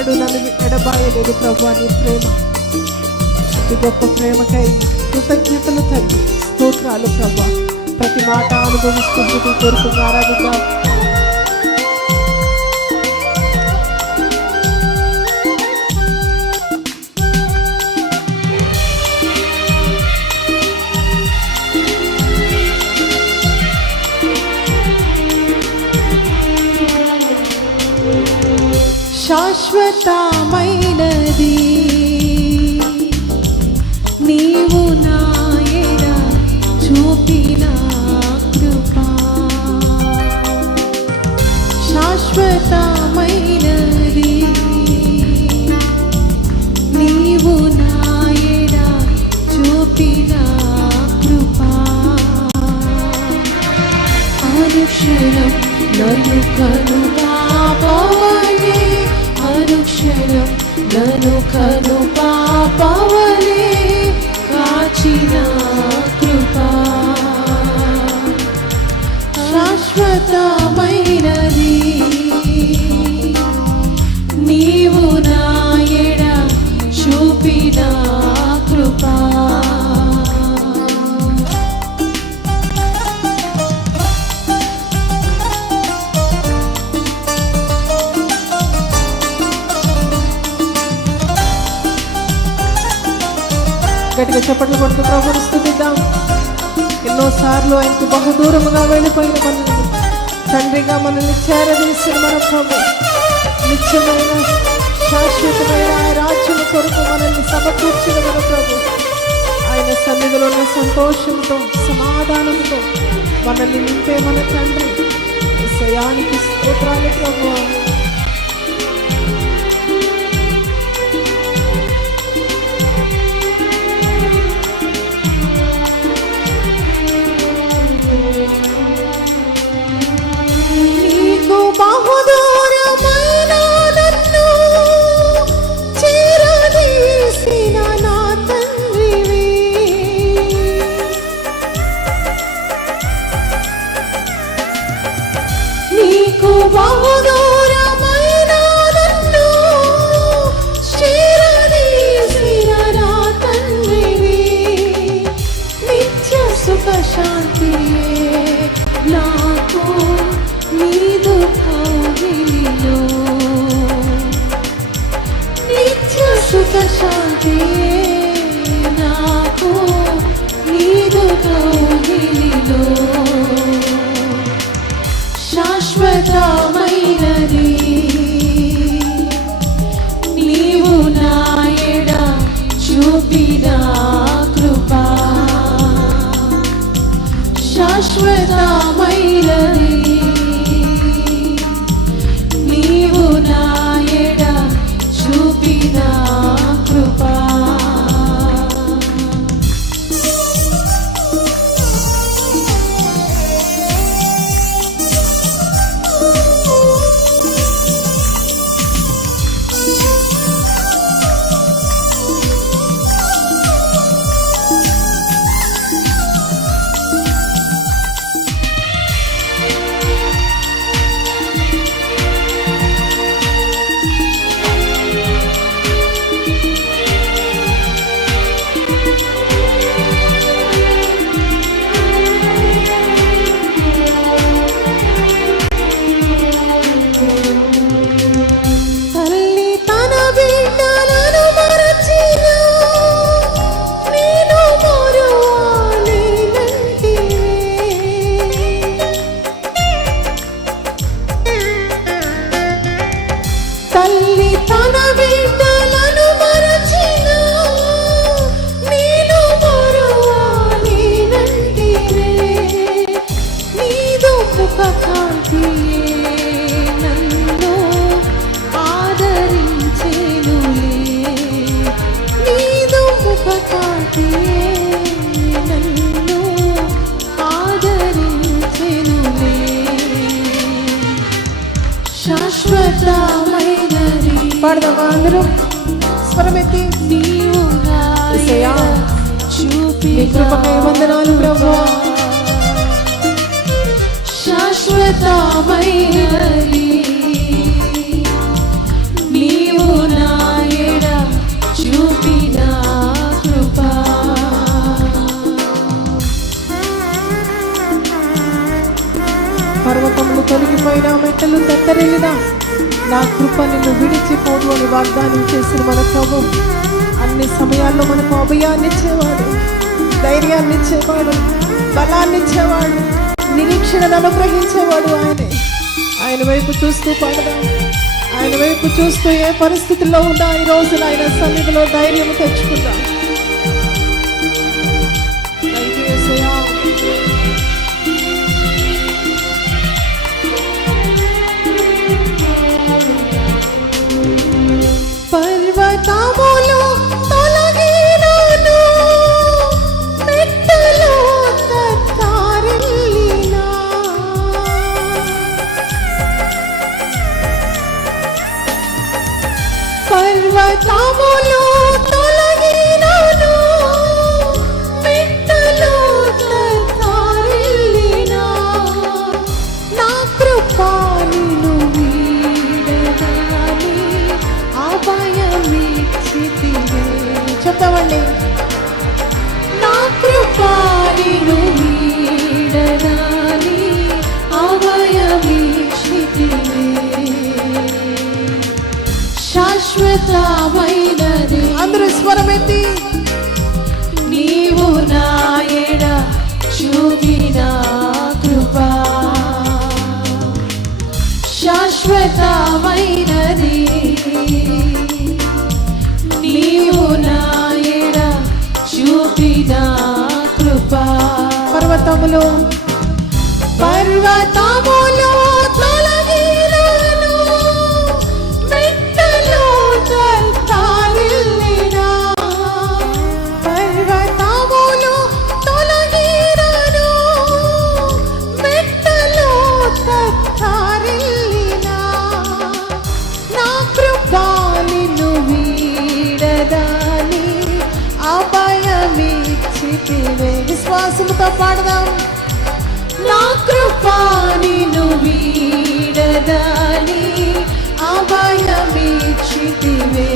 ఎన్నడూ నన్ను ఎడబాయలేదు ప్రభువా. నీ ప్రేమ, ఈ గొప్ప ప్రేమకై కృతజ్ఞతలు తండ్రి, స్తోత్రాలు ప్రభువా. ప్రతి మాట అనుభవిస్తూ కోరుకు ఆరాధిద్దాం. శాశ్వతమైనది నీవు నాయన చూపిన కృపా, శాశ్వతమైనది నీవు నాయన చూపిన కృపా. అనుక్షణం నన్ను కనుపాపవలే, అనుక్షణం నన్ను కనుపాపవలే కాచిన కృపా. శాశ్వతమైనది నీవు నా ఎడ చూపిన కృపా. గట్టిగా చప్పట్లు కొడుతూ ప్రభువుని స్తుతిద్దాం. ఎన్నోసార్లు ఆయనకు బహుదూరముగా వెళ్ళిపోయిన మనల్ని తండ్రిగా మనల్ని చేరదీసిన మన ప్రభు, నిత్యమైన శాశ్వతమైన ఆ రాజ్యం కొరకు మనల్ని సమకూర్చిన మన ప్రభు, ఆయన సన్నిధిలో ఉన్న సంతోషంతో సమాధానంతో మనల్ని నింపే మన తండ్రి, యేసయ్యానికి స్తోత్రాలు ప్రభువా. బహుదూరమైన నన్ను చేరదీసిన నా తండ్రివి, నీకు బహుదూరమైన నన్ను చేరదీసిన నా తండ్రివి. నిత్య సుఖ శాంతియే నాకు నీదు కౌగిలిలో, నిత్య సుఖ శాంతియే నాకు నీదు కౌగిలిలో. శాశ్వతమైనది నీవు నా ఎడ చూపిన కృపా. శాశ్వతమైనది నీవు నా ఎడ చూపిన కృపా. పాడదామా అందరూ స్వరమెత్తి. నీవు యేసయ్యా చూపి కృపకై వందనాలు ప్రభువా. శాశ్వతమైనది నీవు మాటలు తత్తరెళ్ళినా నా కృప నిన్ను విడిచిపోదు అని వాగ్దానం చేసిన మన ప్రభు అన్ని సమయాల్లో మనకు అభయాన్ని ఇచ్చేవాడు, ధైర్యాన్ని ఇచ్చేవాడు, బలాన్ని ఇచ్చేవాడు, నిరీక్షణను అనుగ్రహించేవాడు. ఆయన వైపు చూస్తూ పాడదాం. ఆయన వైపు చూస్తూ ఏ పరిస్థితుల్లో ఉన్నా ఈ రోజున ఆయన సన్నిధిలో ధైర్యం తెచ్చుకుందాం. పర్వతములు తొలగినను, మెట్టలు తత్తరిల్లినా, పర్వతములు తొలగినను, మెట్టలు తత్తరిల్లినా, నా కృప నిన్ను వీడదని అభయమిచ్చితివే. చెప్తామండి. నా కృప నిన్ను వీడదని అభయమిచ్చితివే. శాశ్వతమైనది అందరూ స్వరమెత్తి, నీవు నా ఎడ చూపిన కృప శాశ్వతమైనది, నీవు నా ఎడ చూపిన కృప. పర్వతములు పర్వతములు తొలగినను, మెట్టలు తత్తరిల్లినా, పర్వతములు తొలగినను, మెట్టలు తత్తరిల్లినా, నా కృప నిన్ను వీడదని అభయమిచ్చితివే. విశ్వాసముతో పాడదాం. నా కృప నిన్ను వీడదని అభయమిచ్చితివే.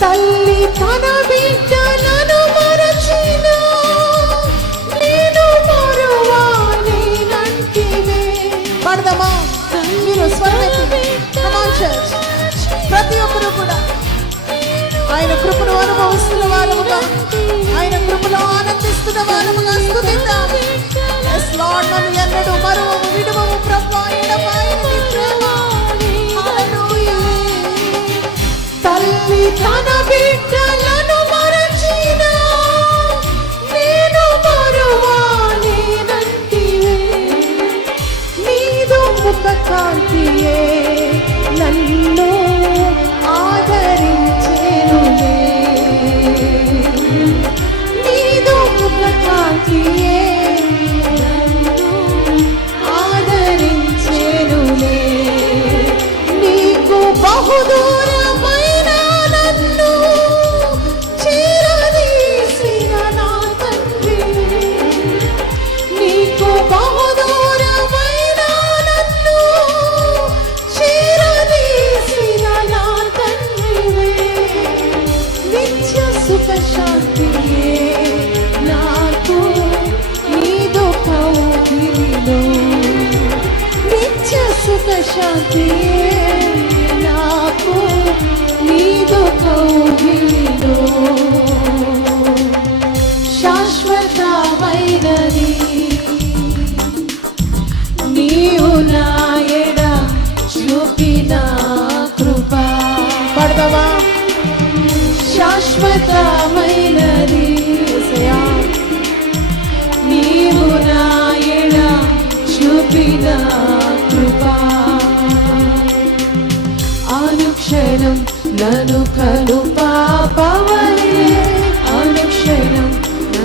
తల్లి తన బిడ్డలను మరచిన, నేను మరువానేనంటివే. పాడదామా? మీరు స్వరమెత్తి. ప్రతి ఒక్కరు కూడా ఆయన కృపను అనుభవిస్తున్న వారముగా, ఆయన కృపలో ఆనందిస్తున్న వారముగా స్తుతిద్దాం. yes Lord, నన్ను ఎన్నడూ మరువము విడువము ప్రభువా, ఎడబాయని ప్రేమ. హల్లెలూయా. తల్లి తన బిడ్డలను మరచిన, నేను మరువానేనంటివే. నీదు ముఖ కాంతియే నన్ను ఆదరించెనులే, నీదు ముఖ కాంతియే నన్ను ఆదరించెనులే. నీకు బహుదూరమైన నన్ను చేరదీసిన నా తండ్రివే, నీకు బహుదూరమైన నన్ను చేరదీసిన నా తండ్రివే. నిత్య సుఖ శాంతియే నాకు నీదు కౌగిలిలో, నిత్య సుఖ శాంతియే నాకు నీదు కౌగిలిలో. శాశ్వతమైనది, నీవు నా ఎడ చూపిన కృప. పడదామా? శాశ్వతమైనది, నీవు నా ఎడ చూపిన కృప. అనుక్షణం నన్ను కను పాపవలే, అనుక్షణం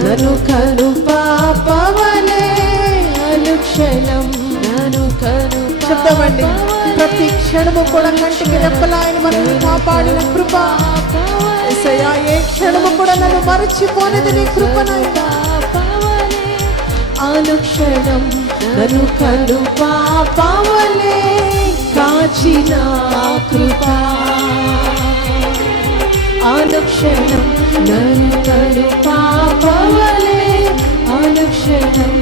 నన్ను కను పాపవలే, అనుక్షణం నన్ను కను. చెప్తామండి. ప్రతి క్షణము కూడా కంటికి రెప్పలా ఆయన మనల్ని కాపాడిన కృప. యేసయ్యా, ఏ క్షణము కూడా నన్ను మరచిపోలేదు నీ కృపనైనా. అనుక్షణం నన్ను కను పాపవలే కాచిన కృప. అనుక్షణం నన్ను కను పాపవలే, అనుక్షణం